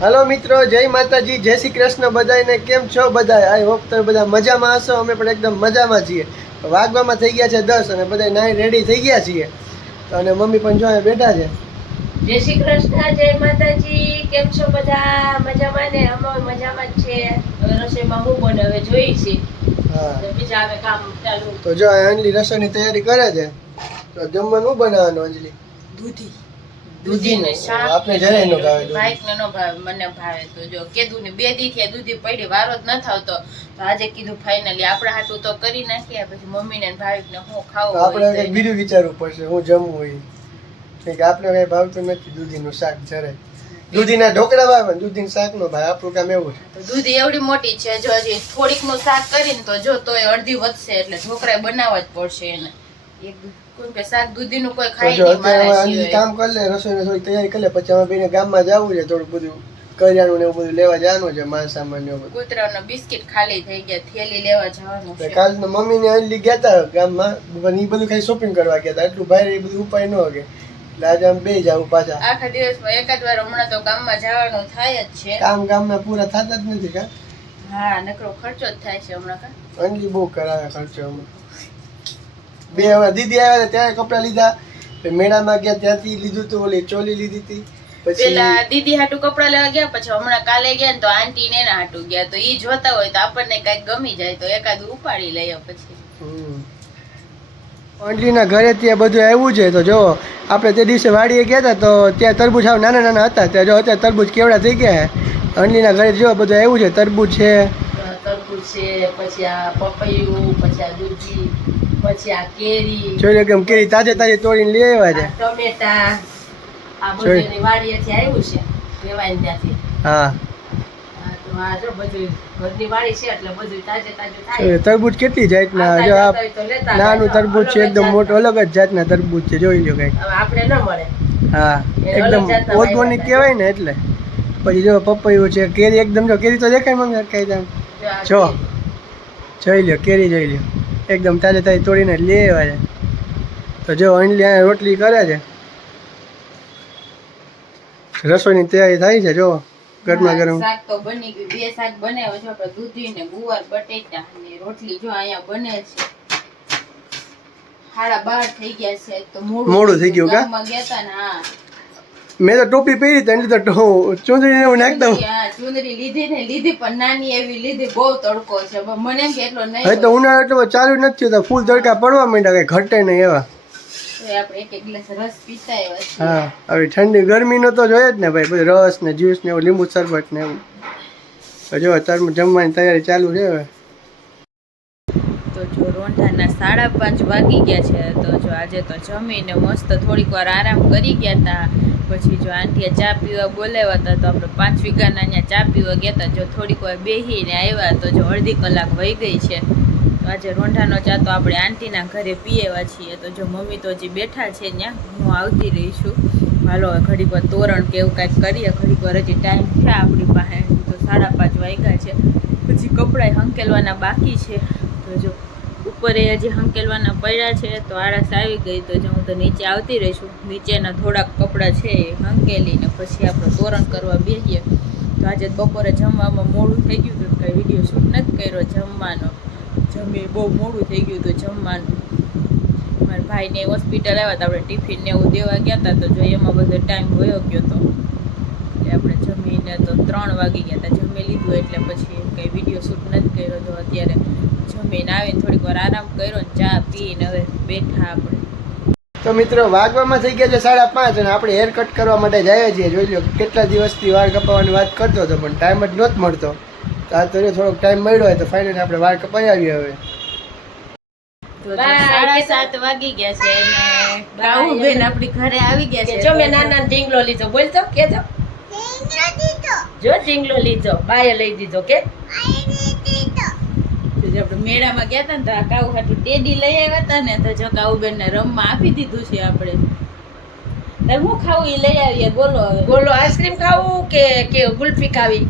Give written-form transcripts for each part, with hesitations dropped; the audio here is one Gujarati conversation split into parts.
हेलो मित्रों, जय माताजी, जय श्री कृष्ण बधाઈને કેમ છો બધા? આઈ હોપ તમે બધા મજામાં હશો. અમે પણ એકદમ મજામાં છીએ. વાગવામાં થઈ ગયા છે 10 અને બધા નાઈ રેડી થઈ ગયા છીએ અને મમ્મી પણ જો બેઠા છે. જય શ્રી કૃષ્ણ, જય માતાજી, કેમ છો બધા? મજામાં ને? અમે મજામાં જ છે. હવે રસોઈમાં હું બને હવે જોઈ છે. હા, બીજા હવે કામ ચાલુ. તો જો અંજલિ રસોઈની તૈયારી કરે છે. તો જમવાનું બનાવવાનું અંજલિ? દૂધીનું શાક. આપણે જરાય નો ભાવે. ભાઈને નો ભાવે, મને ભાવે. તો જો કીધું ને 2 દી થી દૂધી પડી, વારો જ ન થાવતો. તો આજે કીધું ફાઇનલી આપણે હાટું તો કરી નાખીએ. પછી મમ્મીને ને ભાઈને હું ખાવું આપણે કંઈક બીજું વિચારવું પડશે, હું જમવું હોય. કે આપણે કઈ ભાવતું નથી દૂધીનું શાક. જરાય દૂધીના ઢોકળા ભાવે, દૂધીનું શાક નો ભાવે. આપણું કામ એવું છે. તો દૂધી એવડી મોટી છે, જો હજી થોડીક નું શાક કરીને તો જો તોય અડધી વધશે, એટલે ઢોકળા બનાવવા જ પડશે એને. એક કોઈ કે શાક દૂધીનું કોઈ ખાય નહીં મારા સિવાય. કામ કરી લે, રસોઈની થોડી તૈયારી કરી લે, પછી અમે બેને ગામમાં જવું છે, થોડું બધું કરિયાણું ને એવું બધું લેવા જવાનું છે, માલ સામાન ને એવું બધું. કૂતરાનો બિસ્કિટ ખાલી થઈ ગયા, થેલી લેવા જવાનું છે. કાલ મમ્મી ને અંજલિ ગયા હતા ગામમાં, પણ એ બધું કઈ શોપિંગ કરવા ગયા હતા. એટલું ભાઈ એ બધું ઉપાય ન હકે, એટલે આજે અમે બે જાવું પાછા. આખા દિવસમાં એકાદ વાર હમણાં તો ગામમાં જવાનું થાય જ છે. કામ ગામના પૂરા થતા જ નથી કા? હા, નકરો ખર્ચો જ થાય છે હમણાં કા. અંજલિ બહુ કરાવે ખર્ચો હમણાં. બે હમણાં દીદી આવ્યા ત્યારે કપડા લીધા, મેળામાં ગયા ત્યાંથી લીધું તું, ઓલી ચોલી લીધી હતી. પછી પેલા દીદી હાટુ કપડા લેવા ગયા, પછી હમણાં કાલે ગયા ને તો આંટી ને એના હાટુ ગયા. તો ઈ જોતા હોય તો આપણને કઈક ગમી જાય તો એકાદું ઉપાડી લઈએ પછી. અંજલિના ઘરે ત્યાં બધું આવ્યું છે. તો જો આપણે તે દિવસે વાડીએ ગયા હતા તો ત્યાં તરબૂચ આવ નાના નાના હતા, ત્યાં જો અત્યારે તરબૂચ કેવડા થઈ ગયા. અંજલિના ઘરે જો બધું આવ્યું છે, તરબૂચ છે, તરબૂચ છે, પછી આ પપૈયું, પછી આ દૂધી, પછી આ કેરી. જોઈ લો કેમ કેરી તાજે તાજે તોડીને લઈ આવ્યા છે. ટમેટા, આ બધું વાડીએથી આવ્યું છે લેવાઈને ત્યાંથી. હા, તો આ જો બધું ઘરની વાડી છે એટલે બધું તાજે તાજું થાય. તરબૂચ કેટલી જાતના, જો આ નાનું તરબૂચ છે, એકદમ મોટું અલગ જ જાતના તરબૂચ છે, જોઈ લો કઈક. હવે આપણે ન મળે. હા, એકદમ ઓર્ગોનિક કહેવાય ને એટલે. પછી જો પપૈયું છે, કેરી એકદમ, જો કેરી તો દેખાય મંગ કઈ દમ. જો જોઈ લ્યો કેરી, જોઈ લ્યો એકદમ તાજે તાજે તોડીને લઈ આવ્યા છે. તો જો અંજલિ રોટલી કરે છે, રસોઈની તૈયારી થાય છે. જો ગરમા ગરમ શાક તો બની ગયું. 2 શાક બનાવ્યો છે આપણે, દૂધી ને ગુવાર બટેટા ને રોટલી જો અહીંયા બને છે. 12:30 થઈ ગયા છે તો મોડું થઈ ગયું કા? ગામમાં ગયા તા ને. હા, મેં તો ટોપી પહેરી હતી, તો ચૂંદડી એવું નાખતા. હા, ચુંદડી લીધી પણ નાની એવી લીધી. બહુ તડકો છે, મને એમ કે એટલો નહીં. હવે તો ઉનાળો એટલો ચાલુ નથી થયો, ફૂલ તડકા પડવા માંડ્યા, કઈ ઘટે નહીં એવા. આપણે એક ગ્લાસ રસ પીતા આવ્યા છીએ. હા, હવે ઠંડી ગરમીનો તો જોઈએ જ ને ભાઈ, બધું રસ ને જ્યુસ ને એવું, લીંબુ શરબત ને એવું. તો જો અત્યારે જમવાની તૈયારી ચાલુ છે હવે. તો જો રોંઢાના 5:30 વાગી ગયા છે. તો જો આજે તો જમીને મસ્ત થોડીક વાર આરામ કરી ગયા હતા. પછી જો આંટીએ ચા પીવા બોલાવ્યા હતા, તો આપણે 5 વીઘાના અહીંયા ચા પીવા ગયા હતા. જો થોડીક વાર બેસીને આવ્યા તો જો અડધી કલાક વહી ગઈ છે. તો આજે રોંઢાનો ચા તો આપણે આંટીના ઘરે પીએવા છીએ. તો જો મમ્મી તો હજી બેઠા છે ત્યાં, હું આવતી રહીશું. હાલો ઘડીક વાર તોરણ કે એવું કાંઈક કરીએ. ઘડીક વાર હજી ટાઈમ છે આપણી પાસે, તો 5:30 વાગ્યા છે. પછી કપડાં હંકેલવાના બાકી છે. તો જો ઉપર હજી હંકેલવાના પડ્યા છે. તો આળસ આવી ગઈ તો જો હું તો નીચે આવતી રહીશું. નીચેના થોડાક કપડાં છે એ હંકેલીને પછી આપણે તોરણ કરવા બેસીએ. તો આજે બપોરે જમવામાં મોડું થઈ ગયું હતું, કંઈ વિડીયો શૂટ નથી કર્યો જમવાનો. જમી બહુ મોડું થઈ ગયું હતું જમવાનું. મારા ભાઈને હોસ્પિટલ આવ્યા હતા, આપણે ટિફિન ને એવું દેવા ગયા હતા. તો જો એમાં બધો ટાઈમ વયો ગયો હતો, એટલે આપણે જમીને તો 3 વાગી ગયા હતા. જમી લીધું એટલે પછી કંઈ વિડીયો શૂટ નથી કર્યો. તો અત્યારે જમીને આવીને થોડીક વાર આરામ કર્યો ને ચા પીને હવે બેઠા આપણે. તો મિત્રો વાગવામાં થઈ ગયા છે 5:30 અને આપણે હેર કટ કરવા માટે જઈએ છીએ. જોઈ લો કેટલા દિવસથી વાળ કપાવવાની વાત કરતો હતો પણ ટાઈમ જ નહોતો મળતો. તો આ તો થોડોક ટાઈમ મળ્યો હોય તો ફાઇનલી આપણે વાળ કપાઈ આવીએ હવે. તો 7:30 વાગી ગયા છે અને ગાઉ બેન આપણી ઘરે આવી ગયા છે. જો મેં નાના ઢીંગલો લીધો, બોલ તો કે જો ઢીંગલો લીધો, બાએ લઈ દીધો કે આપણે મેળામાં ગયા હતા ને તો આ કાઉ હાટું ટેડી લઈ આવ્યા હતા ને. તો જો કાઉ બેન ને રમવા આપી દીધું છે આપણે. તારે હું ખાવું એ લઈ આવીએ. બોલો હવે, બોલો આઈસ્ક્રીમ ખાવું કે ગુલ્ફી ખાવી?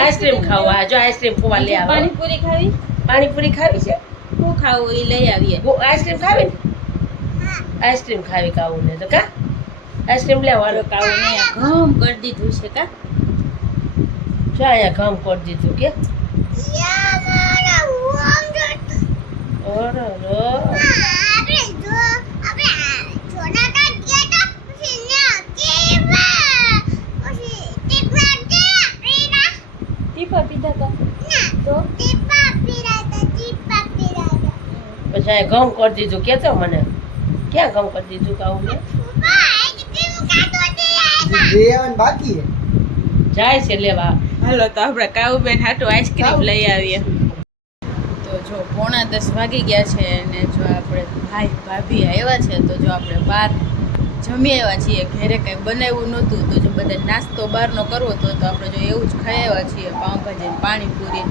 આઈસ્ક્રીમ ખાવું. હા જો આઈસ્ક્રીમ ફોવા લઈ આવે. પાણીપુરી ખાવી? પાણીપુરી ખાવી છે. હું ખાવું એ લઈ આવીએ. આઈસ્ક્રીમ ખાવી ને? આઈસ્ક્રીમ ખાવી કાવું ને તો કા આઈસ્ક્રીમ લેવાનું કાવું ને ઘમ કરી દીધું છે કા ક્યાં અહીંયા કામ કરી દીધું કે ઓરો રો ટીપા પીધા કા તો પછી અહીંયા કામ કરી દીધું કેતો મને ક્યાં કામ કરી દીધું કાવું ને જે આવવાનું બાકી છે. જાય છે લેવા હાલો તો આપણે કાવુબેન હાટુ આઈસ્ક્રીમ લઈ આવીએ તો જો 9:30 વાગી ગયા છે અને જો આપણે ભાઈ ભાભી આવ્યા છે તો જો આપણે બહાર જમી આવ્યા છીએ ઘરે કંઈ બનાવ્યું નહોતું તો જો બધા નાસ્તો બહારનો કરવો હતો તો આપણે જો એવું જ ખાઈ આવ્યા છીએ પાઉંભાજી પાણીપુરી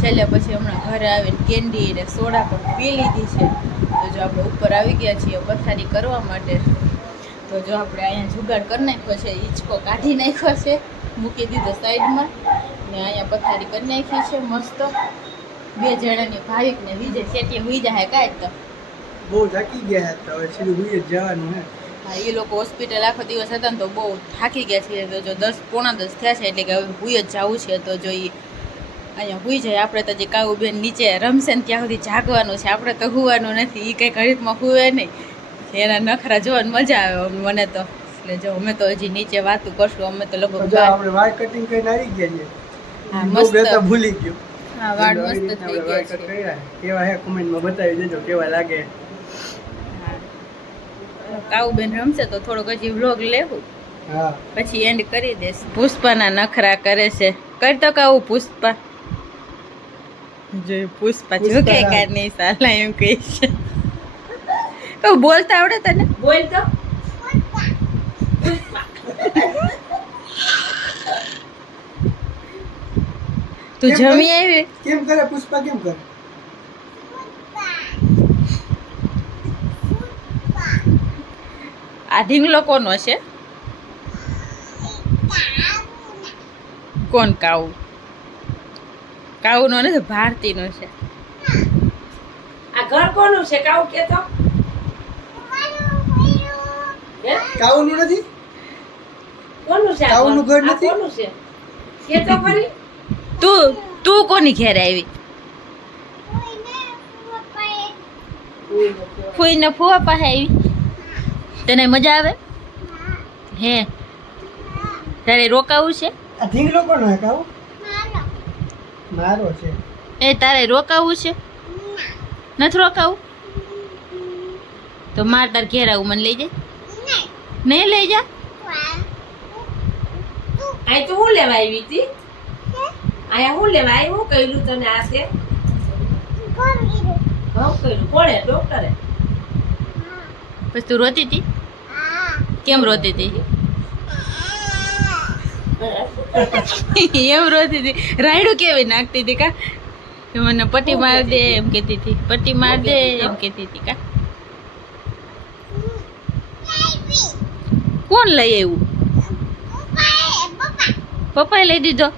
છેલ્લે પછી હમણાં ઘરે આવીને કેન્ડી ને સોડા પણ પી લીધી છે તો જો આપણે ઉપર આવી ગયા છીએ પથારી કરવા માટે તો જો આપણે અહીંયા જુગાડ કરી નાખ્યો છે હિંચકો કાઢી નાખ્યો છે મૂકી દીધો સાઈડમાં ને અહીંયા પથારી કરી નાખી છે મસ્ત 2 જણાની ભાવિક ને વિજય શેઠી હુઈ જાય કાંઈ તો બહુ થાકી ગયા હતા, હવે સીધું હુઈ જ જવાનું હે. હા એ લોકો હોસ્પિટલ આખો દિવસ હતા ને તો બહુ થાકી ગયા છે તો જો 10 પોણા 10 થયા છે એટલે કે હવે હુઈ જ જવું છે તો જો ઈ અહીંયા હુઈ જાય આપણે તો જે કાવુબેન નીચે રમશે ને ત્યાં સુધી જાગવાનું છે આપણે તો હુવાનું નથી એ કંઈ ઘડીકમાં હુવે નહીં એના નખરા જોવાની મજા આવે મને તો એટલે જો અમે તો હજી નીચે વાતું કરશું અમે તો લગભગ જો આપણે વાળ કટિંગ કરીને આવી ગયા છીએ. હા બહુ મસ્ત બેતા ભૂલી ગયો. હા વાળ મસ્ત આપણે થઈ વાળ ગયા કટ છે કર્યા. કેવા હે કોમેન્ટમાં બતાવી દેજો કેવા લાગે. હા કાવુબેન રમશે તો થોડોક હજી વ્લોગ લેવું હા પછી એન્ડ કરી દેશ પુષ્પાના નખરા કરે છે કરતો કાવું પુષ્પા જો પુષ્પા જો કે કારની સાલા એમ કહીશ તો બોલતા આવડે તને બોલ તો તું જમી આવી કેમ કરે પુષ્પા કેમ કરે? આ ઢીંગલો કોનો છે કોણ કાવું કાવું નો નથી ભારતી નો છે આ ઘર કોનું છે કાવું કે તો હે? કાવનું નથી? કોનું છે આ કાવુંનું ઘર આ નથી? કોનું છે કે તો ખરી તું કોની ઘેરે આવી ફૂઈને ફુવા પાસે આવી તને મજા આવે હે તારે રોકાવું છે આ ઢીંગલો કોનો હે કાવ? મારો છે. એ તારે રોકાવું છે નથી રોકાવું તો માર તાર ઘેર આવું મને લઈ જાય નહીં લઈ જા આ તો હું લેવા આવી હતી આયા હું લેવા આવી હું કહ્યું તને આ છે ઘઉં કહ્યું કોણે ડોક્ટરે પછી તું રોતી હતી કેમ રોતી હતી એમ રોતી હતી રાયડું કેવી નાખતી હતી કા કે મને પટ્ટી માર દે એમ કહેતી હતી પટ્ટી માર દે એમ કહેતી હતી કા કોણ લઈ આવ્યું પપ્પાએ લઈ દીધો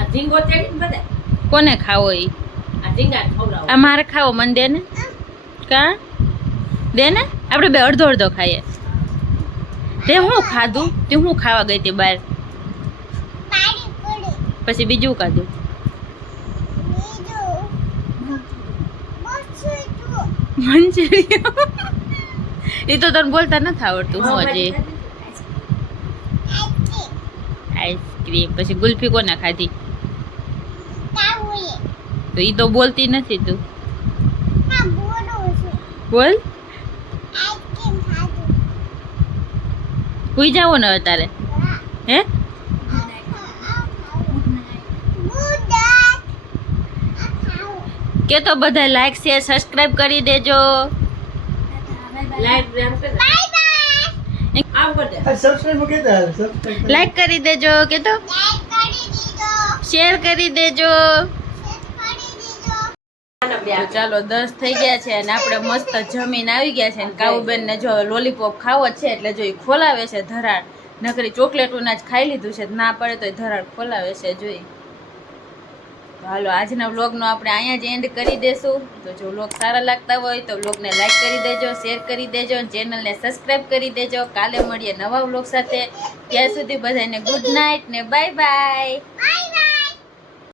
આ ઝીંગો તેડી બધા કોને ખાવો એ આ ઝીંગા ખવડાવો આ મારે ખાવો મને દે ને કા દે ને આપણે બે અડધો અડધો ખાઈએ તે હું ખાધું તે હું ખાવા ગઈ હતી બહાર પછી બીજું ખાધું મંચુરિયન એ તો તને બોલતા નથી આવડતું હું હજી આઈસ્ક્રીમ પછી ગુલ્ફી કોને ખાધી તો એ તો બોલતી નથી તું બોલ હુઈ જાવો ને હવે તારે હે કે તો બધા લાઈક શેર સબસ્ક્રાઇબ કરી દેજો લાઈટ બ્રેમ કે આવ કરે સબસ્ક્રાઇબ કેતા સબસ્ક્રાઇબ લાઈક કરી દેજો કે તો શેર કરી દેજો તો ચાલો 10 થઈ ગયા છે અને આપણે મસ્ત જમીન આવી ગયા છે અને કાવુબેન ને જો લોલીપોપ ખાવો છે એટલે જો ઈ ખોલાવે છે ધરાડ નકરી ચોકલેટોના જ ખાઈ લીધું છે ના પડે તો ધરાડ ખોલાવે છે જોઈ તો હાલો આજના વ્લોગનો આપણે અહીંયા જ એન્ડ કરી દેશું. તો જો વ્લોગ સારા લાગતા હોય તો વ્લોગને લાઈક કરી દેજો, શેર કરી દેજો, ચેનલને સબસ્ક્રાઈબ કરી દેજો. કાલે મળીએ નવા વ્લોગ સાથે. ત્યાં સુધી બધાને ગુડ નાઇટ ને બાય બાય.